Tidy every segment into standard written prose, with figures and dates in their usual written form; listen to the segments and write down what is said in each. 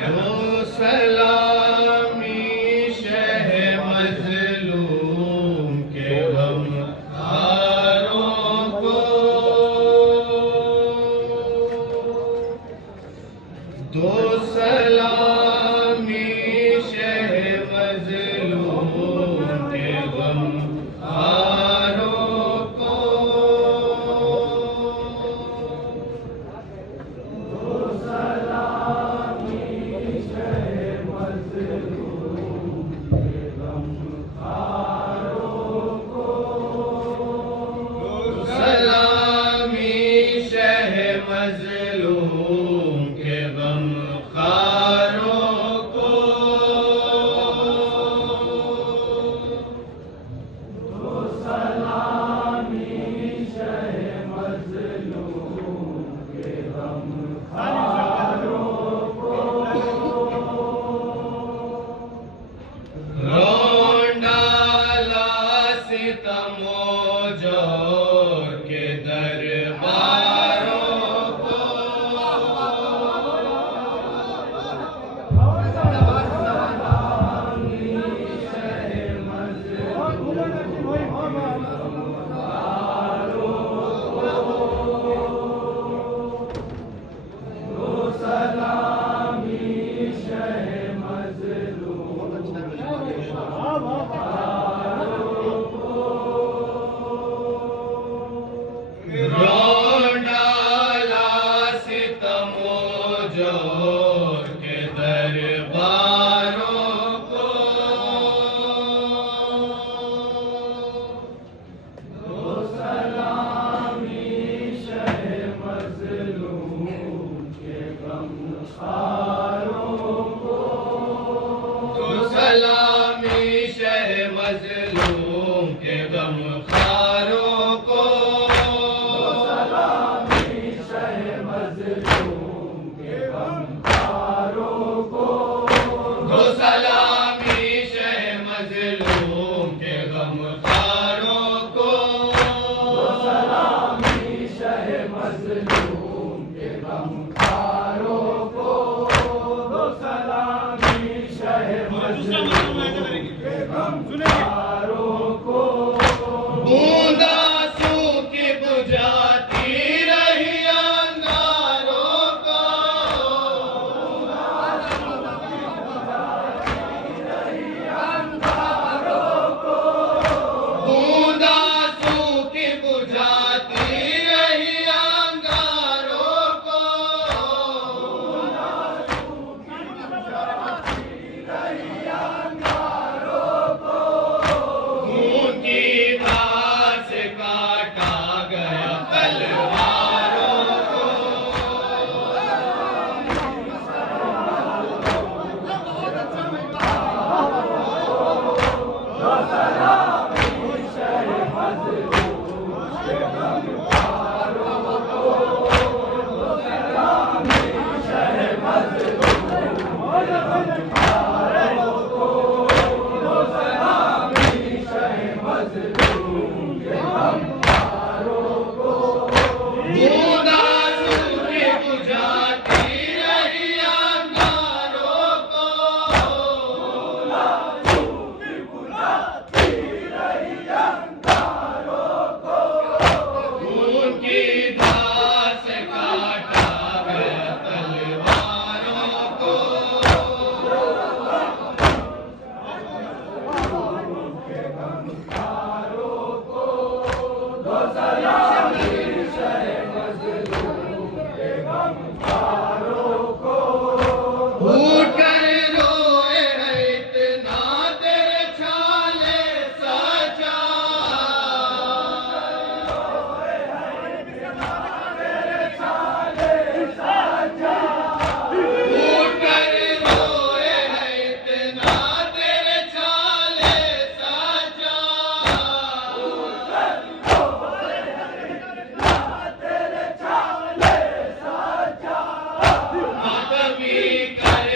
दो सलामी शह मजलूम के गमखारों को, दो सलामी शह मजलूम के गमखारों को, दो सलामी शह मजलूम के गमखारों को, सलामी शह मजलूम के गमखारों को, दो सलामी शह मजलूम के गमखारों को, रोन डाला सितमो जोर के दरबारों को, दो सलामी शह मजलूम रोन डाला सितमो जोर के दरबारों को, दो सलामी शह मजलूम के गमखारों को, दो सलामी शह मजलूम के गमखारों को, दो सलामी शह मजलूम के गमखारों को, दो सलामी शह मजलूम के गमखारों को, दो सलामी शह मजलूम के गमखारों को, दो सलामी शह मजलूम के गमखारों को, बूंदा सूखी बुझाती रही अंगारों को, बूंदा सूखी बुझाती रही अंगारों को, खून की धार से काटा गया तलवारों को, दो सलामी शह मजलूम के गमखारों को, दो सलामी शह मजलूम के गमखारों को, दो सलामी शह मजलूम के गमखारों को, बूंदा सूखी बुझाती रही अंगारों को, बूंदा सूखी बुझाती रही अंगारों को, खून की धार से काटा गया तलवारों को, के गमखारों को, दो सलामी शह मजलूम के गमखारों को, उठ कर रोए है इतना तेरे छाले सजा, उठ कर रोए है इतना तेरे छाले सजा, मातमी कर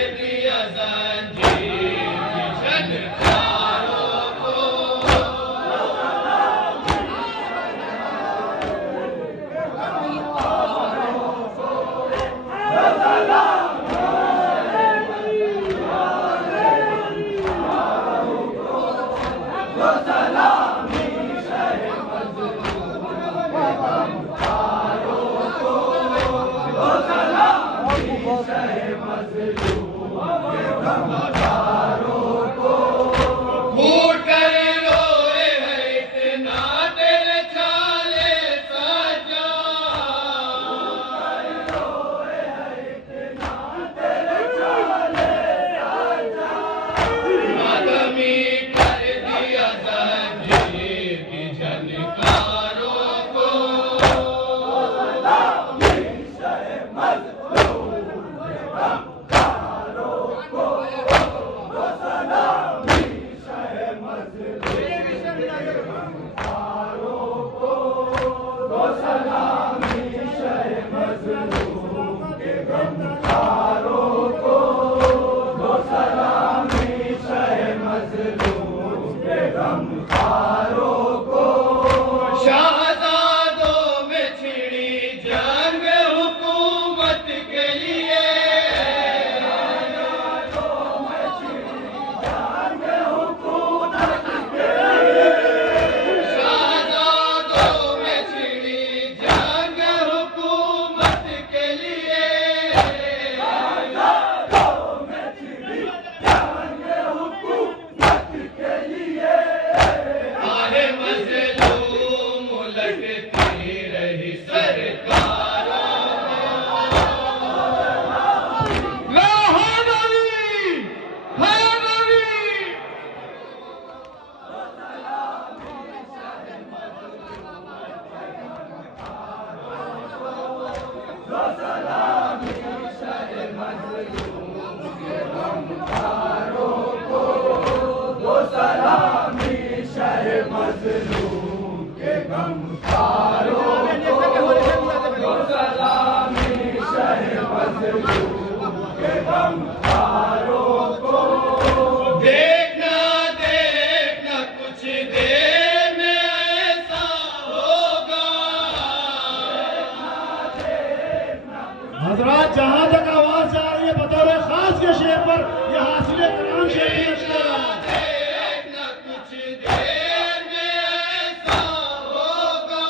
फूट कर रोए है इतना तेरे छाले साजा। आदमी कर दिया जंजीर की झनकारों को। शाहजादों में छिड़ी जंग हुकूमत के लिए। शाहजादों में छिड़ी जंग हुकूमत के लिए। आहे मज़लूम उलटती रही सरकारों में। है नबी, है नबी। देखना देखना कुछ देर में ऐसा होगा। हजरात, जहां तक आवाज जा रही है बतौर खास के शेर पर यह हासिल कलाम शेर पेश कर रहा है। देखना कुछ देर में ऐसा होगा।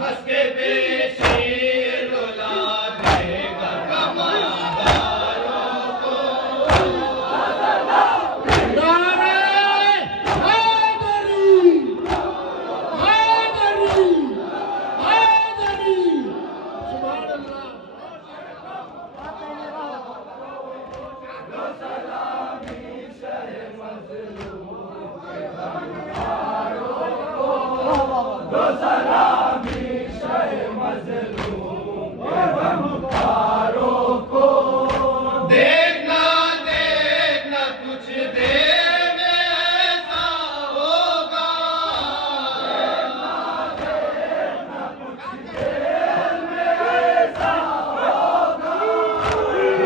हंस के बेशीर रुला देगा कमादारों को। नारे हैदरी, हैदरी, हैदरी। सुभान अल्लाह। देखना देखना कुछ देर में ऐसा होगा।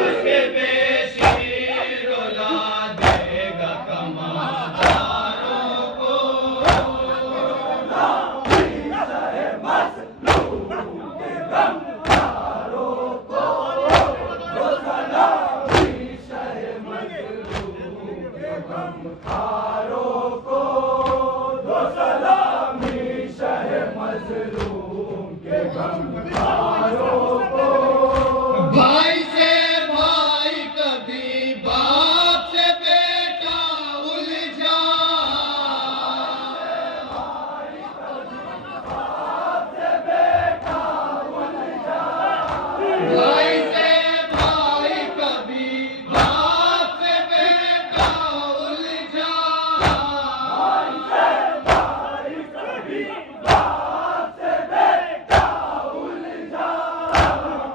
उसके बेशीर रुला देगा कमादारों को। भाई से भाई कभी बाप से बेटा उलझा। भाई से भाई कभी बाप से बेटा उलझा।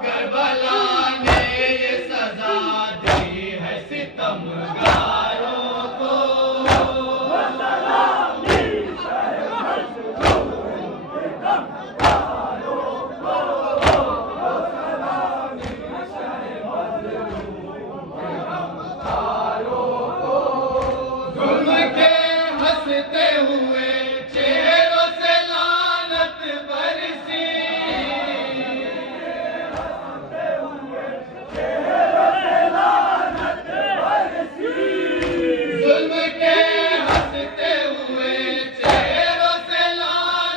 करबला ने ये सजा दी है सितमगारों को। जुल्म के हंसते हुए चेहरों से लानत बरसी। जुल्म के हंसते हुए चेहरों से लानत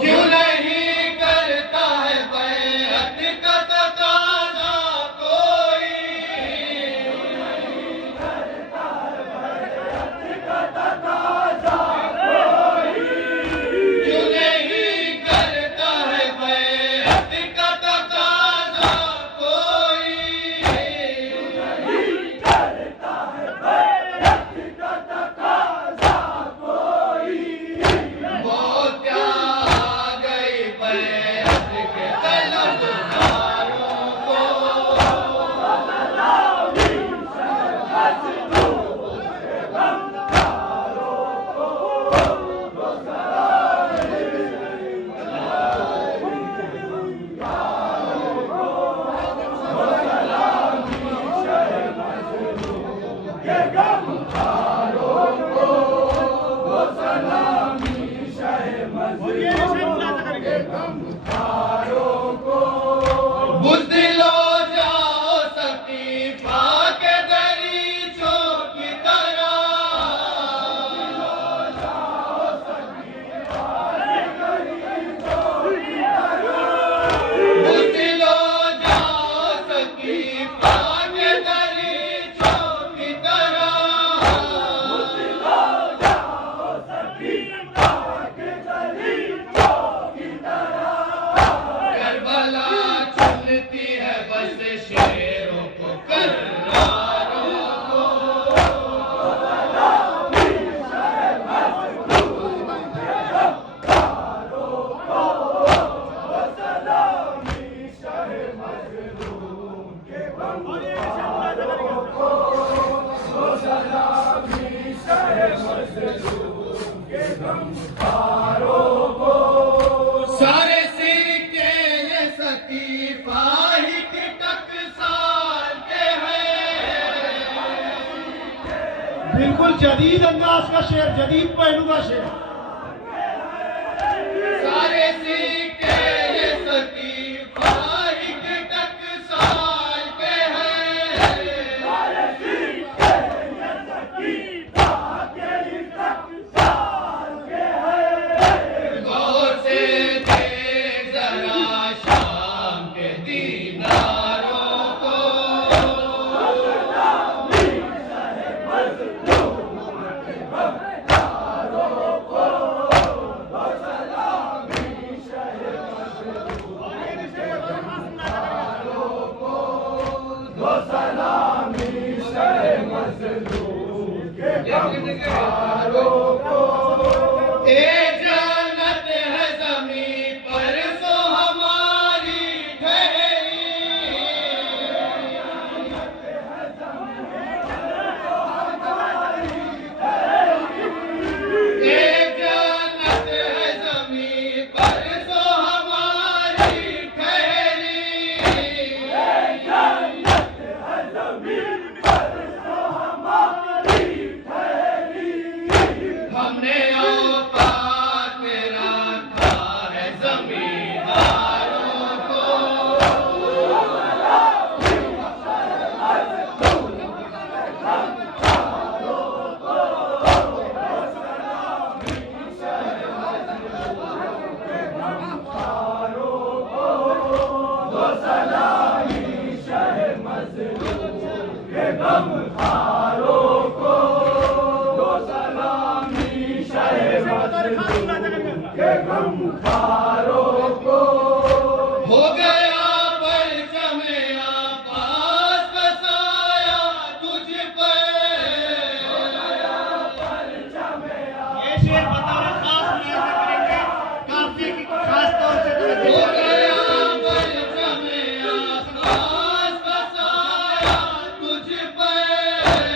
क्यों नहीं करता है बैअत का तकाज़ा कोई, क्यों नहीं करता है बैअत का तकाज़ा कोई, वो क्या आ गई बैअत के तलबगारों को, बुज़दिलो जाओ सकीफ़ा के दरीचों की तरह, बुज़दिलो जाओ सकीफ़ा के दरीचों की तरह, करबला चुनती है बस शेरों को कर्रारों को, सारे सिक्के ये सकीफ़ा ही के टकसाल के हैं, बिल्कुल जदीद अंदाज का शेर, जदीद पहलू का शेर। सारे सिक्के ये सकीफ़ा ही के टकसाल के हैं, गौर से देख जरा शाम के दीदारों को, ए जन्नत है ज़मीं पर सो हमारी ठहरी, ए जन्नत है ज़मीं पर सो हमारी ठहरी, हमने औकात में रखा है ज़मींदारों को, हो गया परचम आबास का साया तुझ पर, ये शेर बतौर खास मुलाहिजा करेंगे, काफी की खास तौर से हो तवज्जो। गया परचम आबास का साया तुझ पर,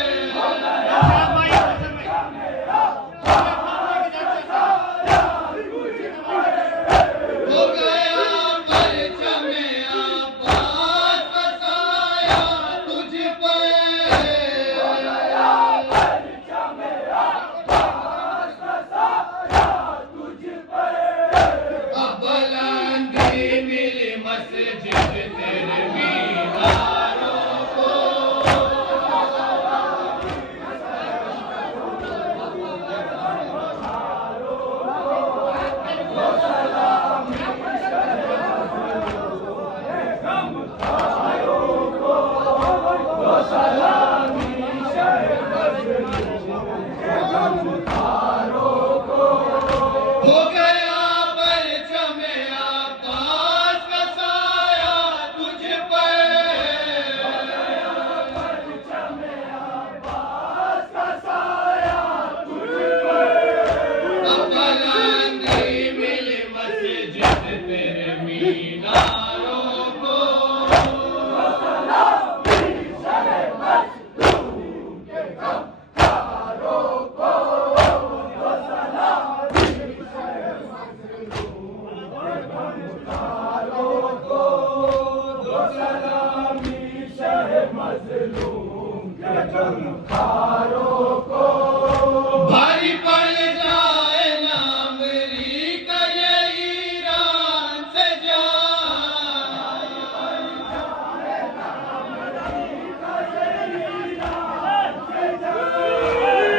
भारी पड़ जाए ना अमेरिका ये ईरान से जान,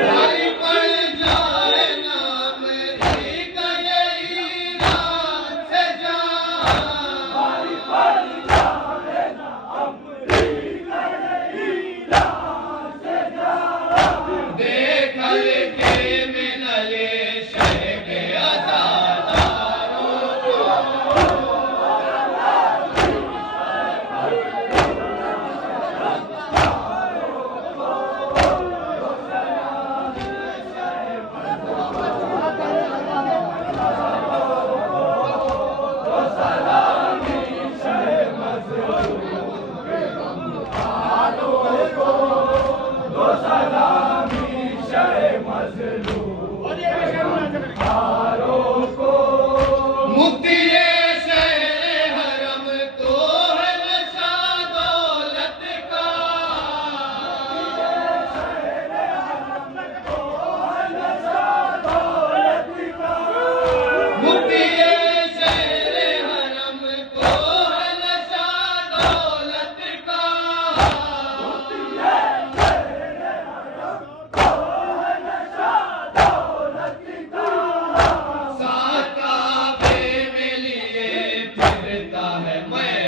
भारी पड़ जाए ना अमेरिका ये ईरान से जान, देखल के मिलले शहर आज़ादारों को, मुफ्ती ये शहर हरम तो है नशा दौलत का, मुफ्ती ये शहर हरम तो है नशा दौलत का, साकाबे में लिए फिरता है मैं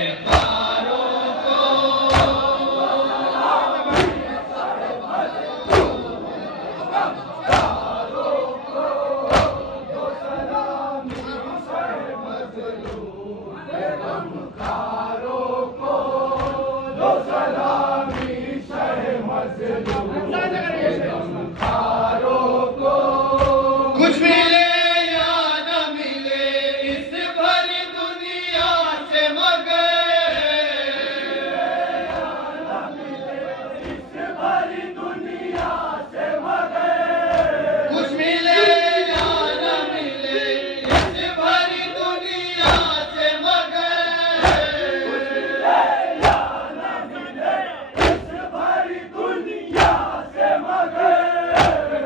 ख्वारों को, कुछ मिले या न मिले इस भरी दुनिया से मगर, कुछ मिले या न मिले इस भरी दुनिया से मगर,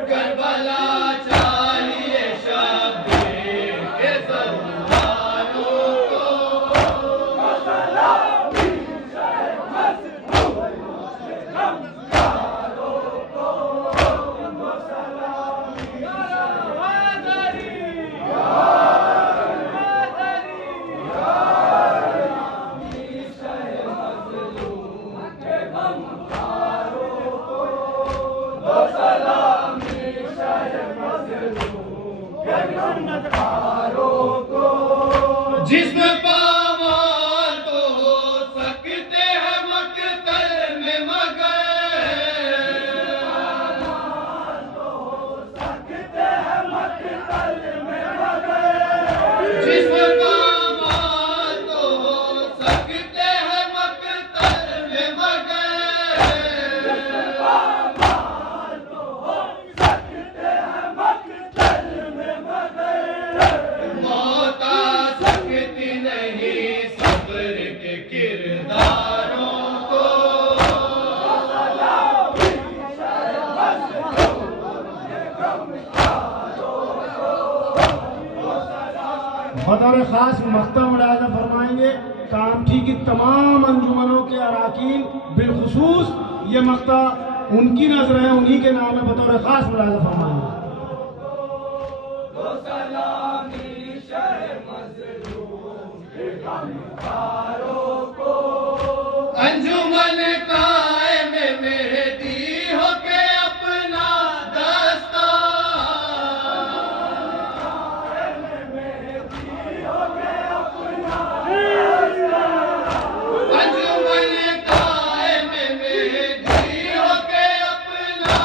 करबला चाहिए शब्बीर के ज़ौहारों को, जिस्म पामाल तो हो सकते हैं मकतल में मगर, जिस्म पामाल तो हो सकते हैं मकतल में मगर, मौत आ सकती नहीं सब्र के किरदारों को, बतौर खास मख्ता मुलाज़ा फरमाएंगे कामठी की तमाम अंजुमनों के अराकीन, बिलखुसूस ये मख्ता उनकी नजर है, उन्हीं के नाम है, बतौर खास मुलाज़ा फरमाएंगे। अंजुमन कायम मेहदी हो के अपना दस्ता, अंजुमन कायम मेहदी हो के अपना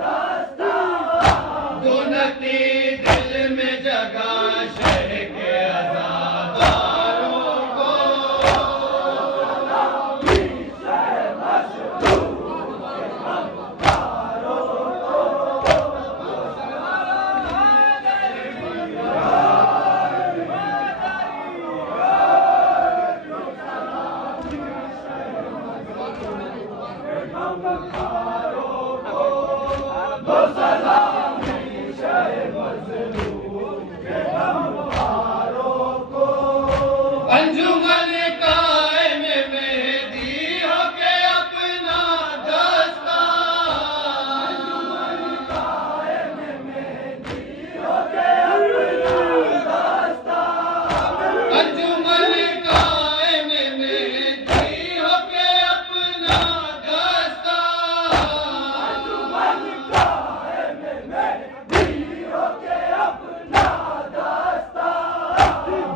दस्ता, अंजुमन कायम मेहदी होके अपना दस्ता अंजुमन कायम मेहदी होके अपना दस्ता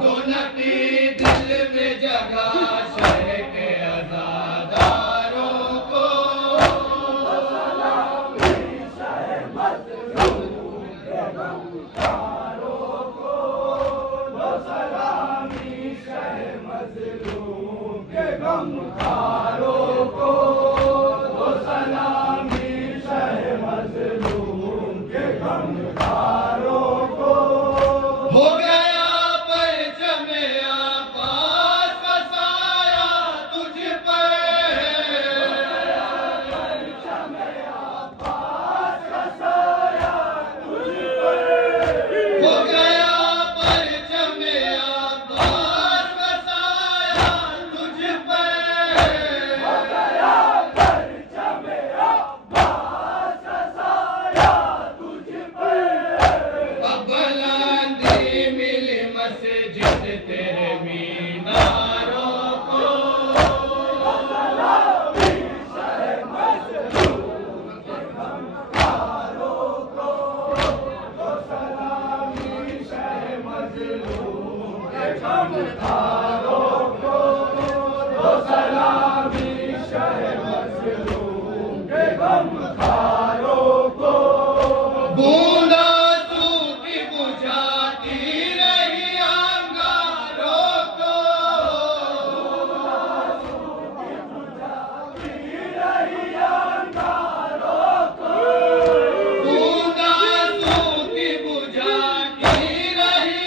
दो नटी दिल में जगह शहर के अज़ादारों को हो गया परचम आपास का साया तुझ पर हो गया परचम आपास का साया तुझ पर अब बुलंदी मिली मस्जिद तेरे मीनारों को बूंदा सूखी बुझाती रही अंगारों को बूंदा सूखी बुझाती रही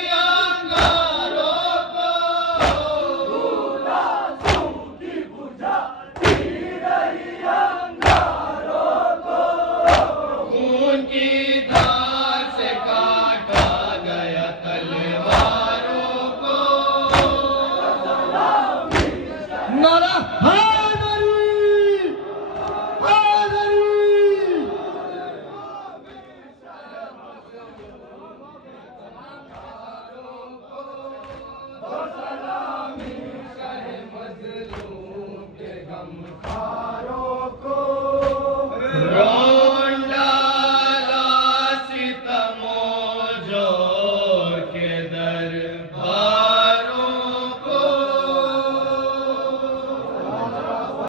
अंगारों को खून की धार से काटा गया तलवारों को नारा हैदरी हैदरी दो